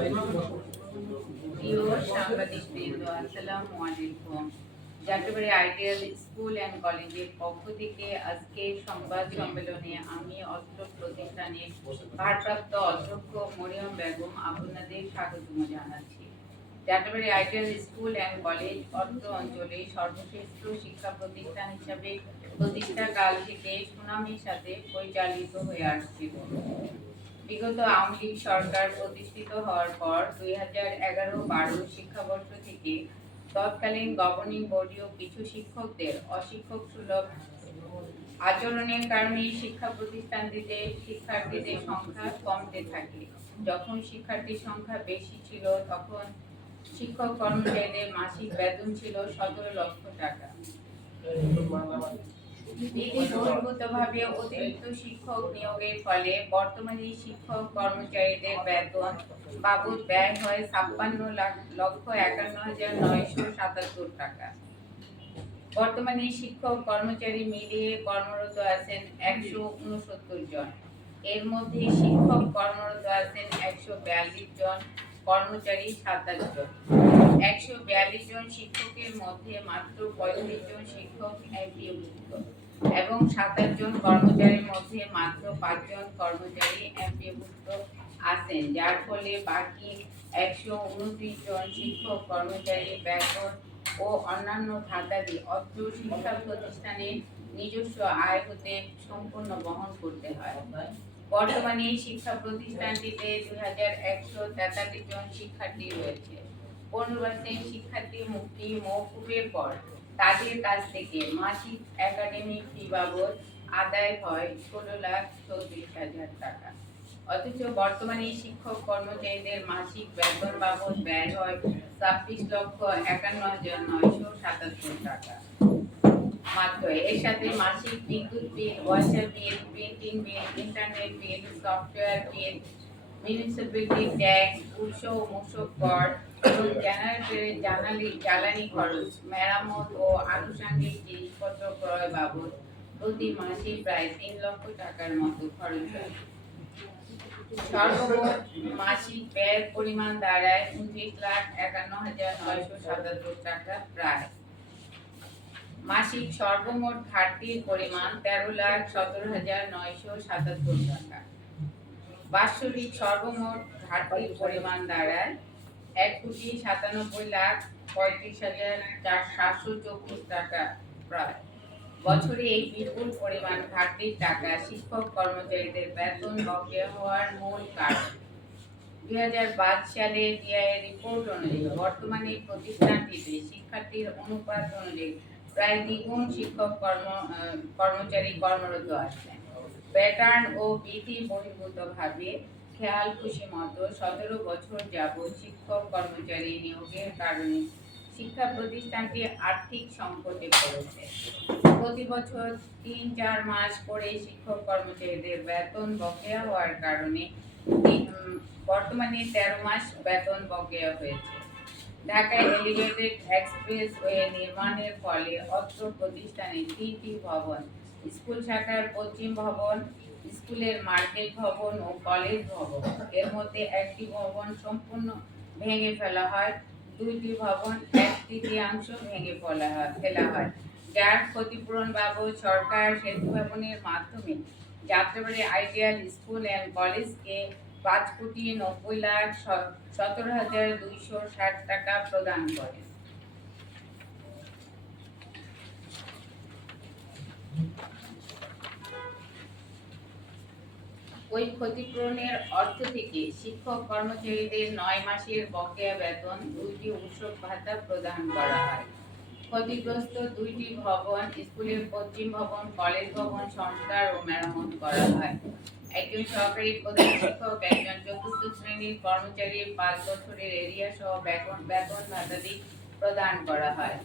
প্রিয় সাংবাদিকবৃন্দ, আসসালামু আলাইকুম। যাত্রাবাড়ী আইডিয়াল স্কুল অ্যান্ড কলেজের পক্ষ থেকে আজকে সংবাদ সম্মেলনে আমি অত্র প্রতিষ্ঠানের ভারপ্রাপ্ত অধ্যক্ষ মরিয়ম বেগম আপনাদের স্বাগতম জানাচ্ছি। Jatrabari ideal school and college অত্র অঞ্চলে সর্বশ্রেষ্ঠ শিক্ষা প্রতিষ্ঠান হিসাবে প্রতিষ্ঠা কাল থেকে সুনামের সাথে পরিচালিত হয়ে আসছিল। বিগত আওয়ামী লীগ সরকার প্রতিষ্ঠিত হওয়ার পর 2011-12 শিক্ষাবর্ষ থেকে তৎকালীন গভর্নিং বডিও কিছু শিক্ষকদের অশিক্ষক সুলভ আচরণের কারণে শিক্ষা প্রতিষ্ঠানটিতে শিক্ষার্থীদের সংখ্যা কমতে থাকে। যখন শিক্ষার্থীর সংখ্যা বেশি ছিল তখন শিক্ষক কর্মচারীদের মাসিক বেতন ছিল 17 লক্ষ টাকা। বিধিবহির্ভূতভাবে অতিরিক্ত শিক্ষক নিয়োগের ফলে বর্তমানে শিক্ষক কর্মচারীদের বেতন বাবদ ব্যয় হয় 56,51,977 টাকা। বর্তমানে শিক্ষক কর্মচারী মিলিয়ে কর্মরত আছেন 169 জন। এর মধ্যে শিক্ষক কর্মরত আছেন 142 জন, কর্মচারী 27 জন। 142 জন শিক্ষকের মধ্যে মাত্র 35 জন শিক্ষক এমপিওভুক্ত এবং 27 জন কর্মচারীর মধ্যে মাত্র 5 জন কর্মচারী এমপিওভুক্ত আছেন, যার ফলে বাকি 129 জন শিক্ষক কর্মচারী বেতন ও অন্যান্য ভাতাদি অত্র শিক্ষা প্রতিষ্ঠানের নিজস্ব আয় হতে সম্পূর্ণ বহন করতে হয়। বর্তমানে শিক্ষা প্রতিষ্ঠানটিতে 2143 জন শিক্ষার্থী রয়েছে। 15% শিক্ষার্থী মুক্তি মওকুফের পর তাদের কাছ থেকে মাসিক একাডেমিক ফি বাবদ আদায় হয় 16,34,000 টাকা। অথচ বর্তমানে শিক্ষক কর্মচারীদের মাসিক বেতন বাবদ ব্যয় হয় 26,51,977 টাকা মাত্র। এর সাথে মাসিক বিদ্যুৎ বিল, ওয়াসার বিল, প্রিন্টিং বিল, internet bill, software bill, municipality tax, উৎস ও মূসক কর এবং জেনারেটরের জ্বালানি খরচ, মেরামত ও আনুষঙ্গিক জিনিসপত্র ক্রয় বাবদ প্রতি মাসে প্রায় 3 লক্ষ টাকার মতো খরচ হয়। সর্বমোট মাসিক ব্যয়ের পরিমাণ দাঁড়ায় 29,51,977 টাকা প্রায়। মাসিক সর্বমোট ঘাটতির পরিমাণ 13,17,977 টাকা। বাৎসরিক সর্বমোট ঘাটতির পরিমাণ দাঁড়ায় 1,97,35,724 টাকা প্রায়। বছরে এই বিপুল পরিমাণ ঘাটতির টাকা শিক্ষক কর্মচারীদের বেতন বকেয়া হওয়ার মূল কারণ। 2005 সালে ডিআইএ রিপোর্ট অনুযায়ী বর্তমানে প্রতিষ্ঠানটিতে শিক্ষার্থীর অনুপাত অনুযায়ী প্রায় দ্বিগুণ শিক্ষক কর্মচারী কর্মরত আছেন। প্যাটার্ন ও বিধি বহির্ভূতভাবে খেয়াল খুশি মতো 17 বছর যাবৎ শিক্ষক কর্মচারী নিয়োগের কারণে শিক্ষা প্রতিষ্ঠানটি আর্থিক সংকটে পড়েছে। প্রতি বছর 3-4 মাস করে শিক্ষক কর্মচারীদের বেতন বকেয়া হওয়ার কারণে বর্তমানে 13 মাস বেতন বকেয়া হয়েছে। ঢাকায় এলিভেটেড এক্সপ্রেসওয়ে নির্মাণের ফলে অত্র প্রতিষ্ঠানে 3টি ভবন, স্কুল শাখার পশ্চিম ভবন, স্কুলের মার্কেট ভবন ও কলেজ ভবন, এর মধ্যে একটি ভবন সম্পূর্ণ ভেঙে ফেলা হয়, 2টি ভবন 1/3 ভেঙে ফেলা হয়, যার ক্ষতিপূরণ বাবদ সরকার সেতু ভবনের মাধ্যমে যাত্রাবাড়ী আইডিয়াল স্কুল অ্যান্ড কলেজকে 5,90,17,260 টাকা প্রদান করে। ওই ক্ষতিপূরণের অর্থ থেকে শিক্ষক কর্মচারীদের 9 মাসের বকেয়া বেতন, 2টি উৎসব ভাতা প্রদান করা হয়। ক্ষতিগ্রস্ত 2টি ভবন, স্কুলের পশ্চিম ভবন, কলেজ ভবন সংস্কার ও মেরামত করা হয়। একজন সহকারী প্রধান শিক্ষক, একজন চতুর্থ শ্রেণীর কর্মচারীর 5 বছরের এরিয়া সহ বেতন ভাতাদি প্রদান করা হয়।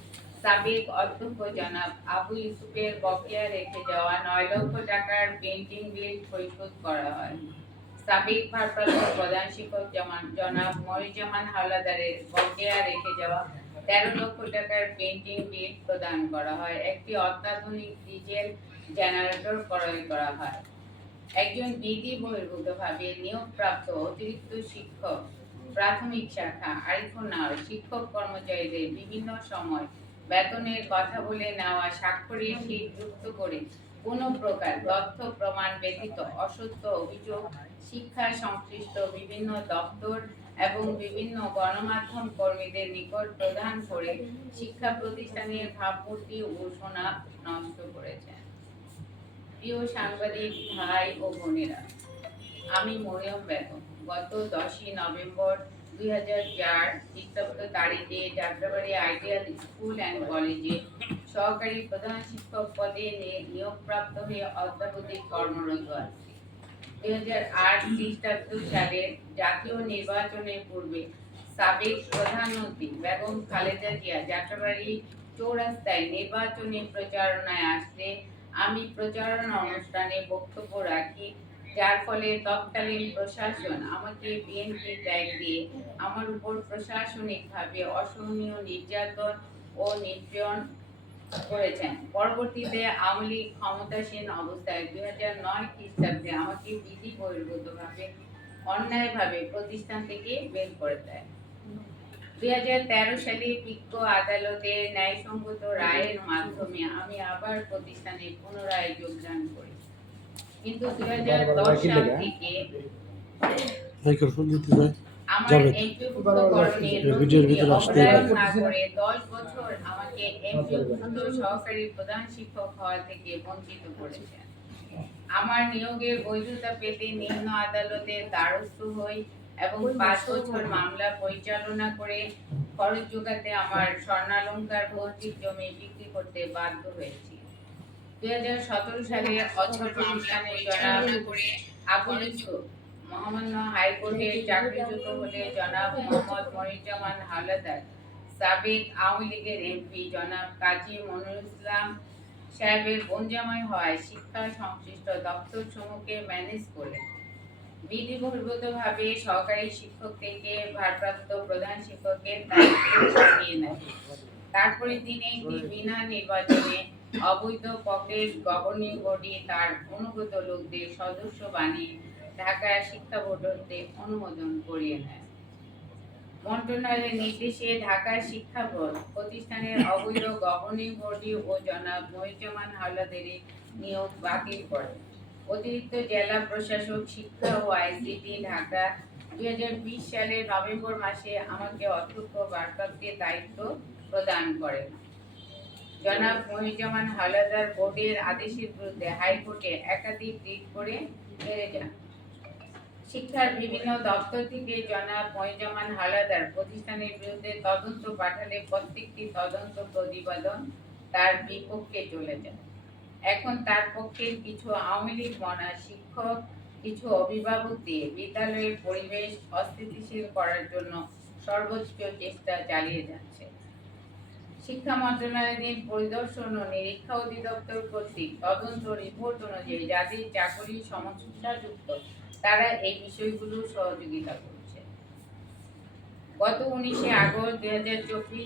সাবেক অধ্যক্ষ জনাব আবু ইউসুফের বকেয়া রেখে যাওয়া 9 লক্ষ টাকার পেন্টিং বিল পরিশোধ করা হয়। সাবেক ভারপ্রাপ্ত প্রধান শিক্ষক জনাব মনিরুজ্জামান হাওলাদারের বকেয়া রেখে যাওয়া 13 লক্ষ টাকার পেন্টিং বিল প্রদান করা হয়। একটি অত্যাধুনিক ডিজেল জেনারেটর ক্রয় করা হয়। একজন বিধি বহির্ভূতভাবে নিয়োগপ্রাপ্ত অতিরিক্ত শিক্ষক প্রাথমিক শাখা আরিফুন্নাহর শিক্ষক কর্মচারীদের বিভিন্ন সময় বেতনের কথা বলে নেওয়া স্বাক্ষরের শীট যুক্ত করে কোনো প্রকার তথ্য প্রমাণ ব্যতীত অসত্য অভিযোগ শিক্ষা সংশ্লিষ্ট বিভিন্ন দপ্তর এবং বিভিন্ন গণমাধ্যম কর্মীদের নিকট প্রদান করে শিক্ষা প্রতিষ্ঠানের ভাবমূর্তি ও সুনাম নষ্ট করেছেন। প্রিয় সাংবাদিক ভাই ও বোনেরা, আমি মরিয়ম বেগম গত 10ই নভেম্বর 2004 খ্রিস্টাব্দ তারিখে যাত্রাবাড়ি আইডিয়াল স্কুল অ্যান্ড কলেজে সহকারী প্রধান শিক্ষক পদে নিয়োগপ্রাপ্ত হয়ে অদ্যাবধি কর্মরত আছি। 2008 খ্রিস্টাব্দ সালের জাতীয় নির্বাচনের পূর্বে সাবেক প্রধানমন্ত্রী বেগম খালেদা জিয়া যাত্রাবাড়ি চৌরাস্তায় নির্বাচনী প্রচারণায় আসলে আমি প্রচারণা অনুষ্ঠানে বক্তব্য রাখি, যার ফলে তৎকালীন প্রশাসন আমাকে বিএনপি ট্যাগ দিয়ে আমার উপর প্রশাসনিকভাবে অসহনীয় নির্যাতন ও নিপীড়ন করেছেন। পরবর্তীতে আওয়ামী লীগ ক্ষমতাসীন অবস্থায় 2009 খ্রিস্টাব্দে আমাকে বিধি বহির্ভূতভাবে অন্যায়ভাবে প্রতিষ্ঠান থেকে বের করে দেয়। 2013 সালে বিজ্ঞ আদালতের ন্যায়সঙ্গত রায়ের মাধ্যমে আমি আবার প্রতিষ্ঠানে পুনরায় যোগদান করি, কিন্তু 2010 সাল থেকে আমার এমপিভুক্তকরণের অগ্রাহ্য না করে 10 বছর আমাকে এমপিভুক্ত সহকারী প্রধান শিক্ষক হওয়া থেকে বঞ্চিত করেছেন। আমার নিয়োগের বৈধতা পেতে নিম্ন আদালতের দ্বারস্থ হই এবং 5 বছর মামলা পরিচালনা করে খরচ যোগাতে আমার স্বর্ণালংকার ভর্তির জমি বিক্রি করতে বাধ্য হয়েছি। 2017 সালে অত্র প্রতিষ্ঠানের জনাব আবুল ইউসুফ মহামান্য হাইকোর্টে চাকরিচ্যুত হলে জনাব মোহাম্মদ মনিরুজ্জামান হাওলাদার সাবেক আওয়ামী লীগের এমপি জনাব কাজী মনিরুল ইসলাম সাহেবের বোনজামাই হওয়ায় শিক্ষা সংশ্লিষ্ট দপ্তর সমূহকে ম্যানেজ করে বিধি বহির্ভূতভাবে সহকারী শিক্ষক থেকে ভারপ্রাপ্ত প্রধান শিক্ষকের দায়িত্ব চাপিয়ে নেয়। তারপরে তিনি একটি বিনা নির্বাচনে অবৈধ পকেট গভর্নিং বডি তার অনুগত লোকদের সদস্য বানিয়ে ঢাকা শিক্ষা বোর্ড হতে অনুমোদন করিয়ে নেয়। মন্ত্রণালয়ের নির্দেশে ঢাকা শিক্ষা বোর্ড প্রতিষ্ঠানের অবৈধ গভর্নিং বডি ও জনাব মনিরুজ্জামান হাওলাদারের নিয়োগ বাতিল করে। অতিরিক্ত জেলা প্রশাসক শিক্ষা ও আইসিটি ঢাকা 2020 সালের নভেম্বর মাসে আমাকে অধ্যক্ষ ভারপ্রাপ্তের দায়িত্ব প্রদান করেন। জনাব মনিরুজ্জামান হাওলাদার বোর্ডের আদেশের বিরুদ্ধে হাইকোর্টে একাধিক রিট করে হেরে যান। শিক্ষার বিভিন্ন দপ্তর থেকে জনাব মনিরুজ্জামান হাওলাদার প্রতিষ্ঠানের বিরুদ্ধে তদন্ত পাঠালে প্রত্যেকটি তদন্ত প্রতিবেদন তার বিপক্ষে চলে যায়। এখন তার পক্ষের কিছু আওয়ামী লীগ মনা শিক্ষক কিছু অভিভাবক দিয়ে বিদ্যালয়ের পরিবেশ অস্থিতিশীল করার জন্য সর্বোচ্চ চেষ্টা চালিয়ে যাচ্ছে। শিক্ষা মন্ত্রণালয়ের পরিদর্শন ও নিরীক্ষা অধিদপ্তর কর্তৃক তদন্ত রিপোর্ট অনুযায়ী যাদের চাকরি সমস্যাযুক্ত তারা এই বিষয়গুলো সহযোগিতা করছে। গত 19 আগস্ট 2024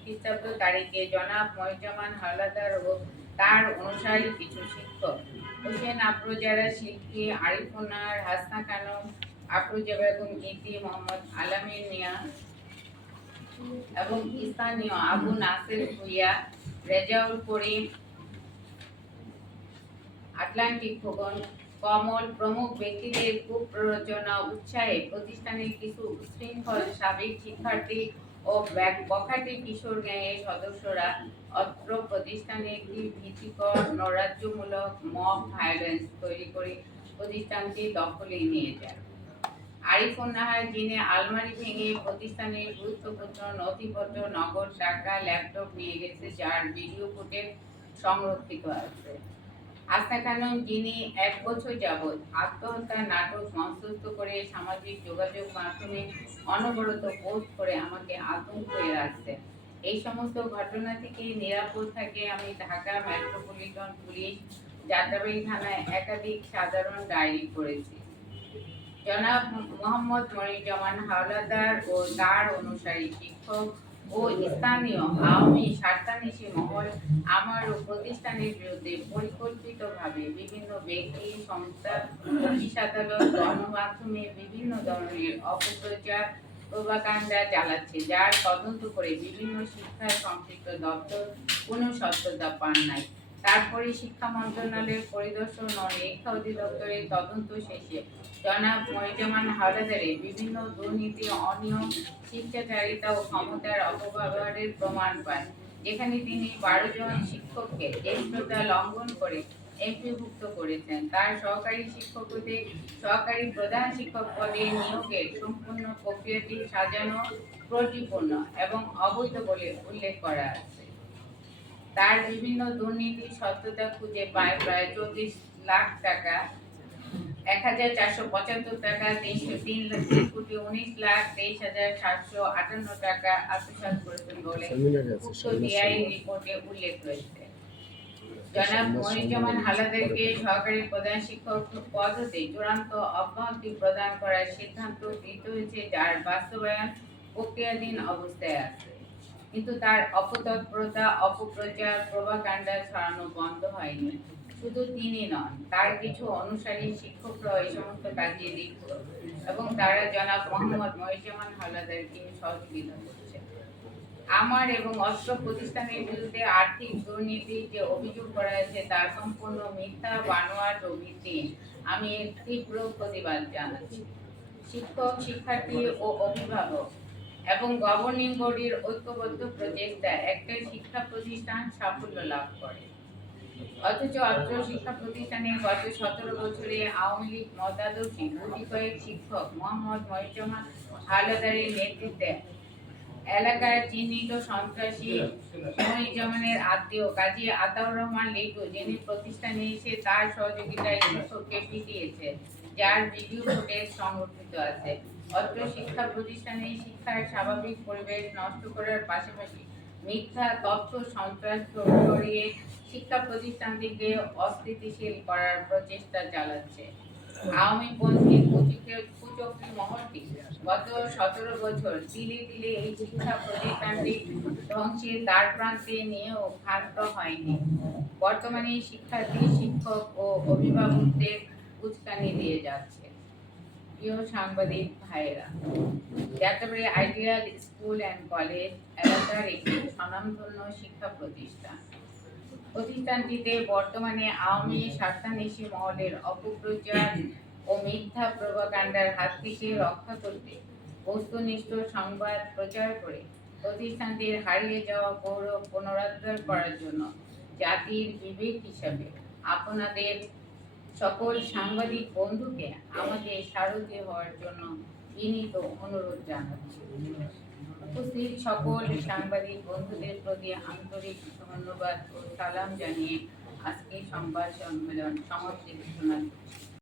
খ্রিস্টাব্দ তারিখে জনাব মনিরুজ্জামান হাওলাদার ও তার অনুসারী কিছু শিক্ষক হোসেন আফরোজারা শিল্পী আরিফুন্নাহর হাসনা খানম আফরোজা বেগম ইতি মোহাম্মদ আলামিন মিয়া এবং স্থানীয় আবু নাসির ভুইয়া রেজাউল করিম আটলান্টিক ভবন কমল প্রমুখ ব্যক্তিদের কুপ্ররোচনা উৎসাহে প্রতিষ্ঠানের কিছু উচ্ছৃঙ্খল সাবেক শিক্ষার্থী ও বখাটে কিশোর গ্যাংয়ের সদস্যরা অত্র প্রতিষ্ঠানে একটি ভীতিকর নৈরাজ্যমূলক মব ভায়োলেন্স তৈরি করে প্রতিষ্ঠানটি দখলে নিয়ে যায়। আরিফুন্নাহার যিনি আলমারি ভেঙে প্রতিষ্ঠানের গুরুত্বপূর্ণ নথিপত্র নগদ টাকা ল্যাপটপ নিয়ে গেছে, যার ভিডিও ফুটেজ সংরক্ষিত আছে। হাসনা খানম যিনি 1 বছর যাবৎ আত্মহত্যার নাটক মঞ্চস্থ করে সামাজিক যোগাযোগ মাধ্যমে অনবরত পোস্ট করে আমাকে আতঙ্কে রাখছে। এই সমস্ত ঘটনা থেকে নিরাপদ থাকে আমি ঢাকা মেট্রোপলিটন পুলিশ যাত্রাবাড়ি থানায় একাধিক সাধারণ ডায়েরি করেছি। জনাব মোহাম্মদ মনিরুজ্জামান হাওলাদার ও তার অনুসারী শিক্ষক ও স্থানীয় আওয়ামী স্বার্থান্বেষী মহল আমার ও প্রতিষ্ঠানের বিরুদ্ধে পরিকল্পিতভাবে বিভিন্ন ব্যক্তি সংস্থা অফিস আদালত গণমাধ্যমে বিভিন্ন ধরনের অপপ্রচার প্রোপাগান্ডা চালাচ্ছে, যার তদন্ত করে বিভিন্ন শিক্ষা সংশ্লিষ্ট দপ্তর কোনো সত্যতা পান নাই। তারপরে শিক্ষা মন্ত্রণালয়ের পরিদর্শন ও শিক্ষা অধিদপ্তরের তদন্ত শেষে জনাব মনিরুজ্জামান হাওলাদারের বিভিন্ন দুর্নীতি, অনিয়ম, শিক্ষাচারিতা ও ক্ষমতার অপব্যবহারের প্রমাণ পায়, যেখানে তিনি 12 জন শিক্ষককে জ্যেষ্ঠতা লঙ্ঘন করে এমপিভুক্ত করেছেন। তার সহকারী শিক্ষক হতে সহকারী প্রধান শিক্ষক পদে নিয়োগের সম্পূর্ণ প্রক্রিয়াটি সাজানো, ত্রুটিপূর্ণ এবং অবৈধ বলে উল্লেখ করা আছে। তার বিভিন্ন দুর্নীতির সত্যতা খুঁজে পায় প্রায় 24 লাখ টাকা, 1475 টাকা, 3,19,19,23,758 টাকা আত্মসাৎ করেছেন বলে উক্ত ডিআই রিপোর্টে উল্লেখ রয়েছে। জনাব মনিরুজ্জামান হাওলাদারকে সহকারী প্রধান শিক্ষক পদ হতে চূড়ান্ত অব্যাহতি প্রদান করার সিদ্ধান্ত গৃহীত হয়েছে, যার বাস্তবায়ন প্রক্রিয়াধীন অবস্থায় আছে। কিন্তু তার অপতৎপরতা, অপপ্রচার, প্রোপাগান্ডা ছড়ানো বন্ধ হয়নি। শুধু তিনি নন, তার কিছু অনুসারী শিক্ষকরাও এই সমস্ত কাজে লিপ্ত এবং তারা জনাব মোহাম্মদ মনিরুজ্জামান হাওলাদারকে সহযোগিতা করছে। আমার এবং অস্ত্র প্রতিষ্ঠানের বিরুদ্ধে আর্থিক দুর্নীতির যে অভিযোগ করা হয়েছে তা সম্পূর্ণ মিথ্যা, বানোয়াট ও ভিত্তিহীন। আমি এর তীব্র প্রতিবাদ জানাচ্ছি। শিক্ষক, শিক্ষার্থী ও অভিভাবক এবং গভর্নিং বডির ঐক্যবদ্ধ প্রচেষ্টা একটা শিক্ষা প্রতিষ্ঠান সাফল্য লাভ করে। অথচ অত্র শিক্ষা প্রতিষ্ঠানে গত 17 বছরে আওয়ামী লীগ মতাদর্শী গুটি কয়েক শিক্ষক মোহাম্মদ মনিরুজ্জামান হাওলাদারের নেতৃত্বে এলাকার চিহ্নিত সন্ত্রাসী মনিরুজ্জামানের আত্মীয় কাজী আতাউর রহমান লিটু, যিনি প্রতিষ্ঠানে এসে তার সহযোগিতায় শিক্ষককে পিটিয়েছে, যার ভিডিও ফুটেজ সংরক্ষিত আছে। অত্র শিক্ষা প্রতিষ্ঠানে শিক্ষার স্বাভাবিক পরিবেশ নষ্ট করার পাশাপাশি মিথ্যা তথ্য, সন্ত্রাস ছড়িয়ে শিক্ষা প্রতিষ্ঠানটিকে অস্থিতিশীল করার প্রচেষ্টা চালাচ্ছে। আওয়ামীপন্থী কুচক্রী মহলটি গত 17 বছর তিলে তিলে এই শিক্ষা প্রতিষ্ঠানটি ধ্বংসের দ্বারপ্রান্তে নিয়েও ক্ষান্ত হয়নি। বর্তমানে শিক্ষার্থী, শিক্ষক ও অভিভাবকদের উস্কানি দিয়ে যাচ্ছে। প্রিয় সাংবাদিক ভাইয়েরা, Jatrabari ideal school and college এলাকার একটি স্বনামধন্য শিক্ষা প্রতিষ্ঠান। প্রতিষ্ঠানটিতে বর্তমানে আওয়ামী স্বার্থান্বেষী মহলের অপপ্রচার ও মিথ্যা প্রোপাগান্ডার হাত থেকে রক্ষা করতে বস্তুনিষ্ঠ সংবাদ প্রচার করে প্রতিষ্ঠানটির হারিয়ে যাওয়া গৌরব পুনরুদ্ধার করার জন্য জাতির বিবেক হিসাবে আপনাদের সকল সাংবাদিক বন্ধুকে আমাদের সারথি হওয়ার জন্য বিনীত অনুরোধ জানাচ্ছি। উপস্থিত সকল সাংবাদিক বন্ধুদের প্রতি আন্তরিক ধন্যবাদ ও সালাম জানিয়ে আজকে সংবাদ সম্মেলন সমাপ্তি ঘোষণা করছি।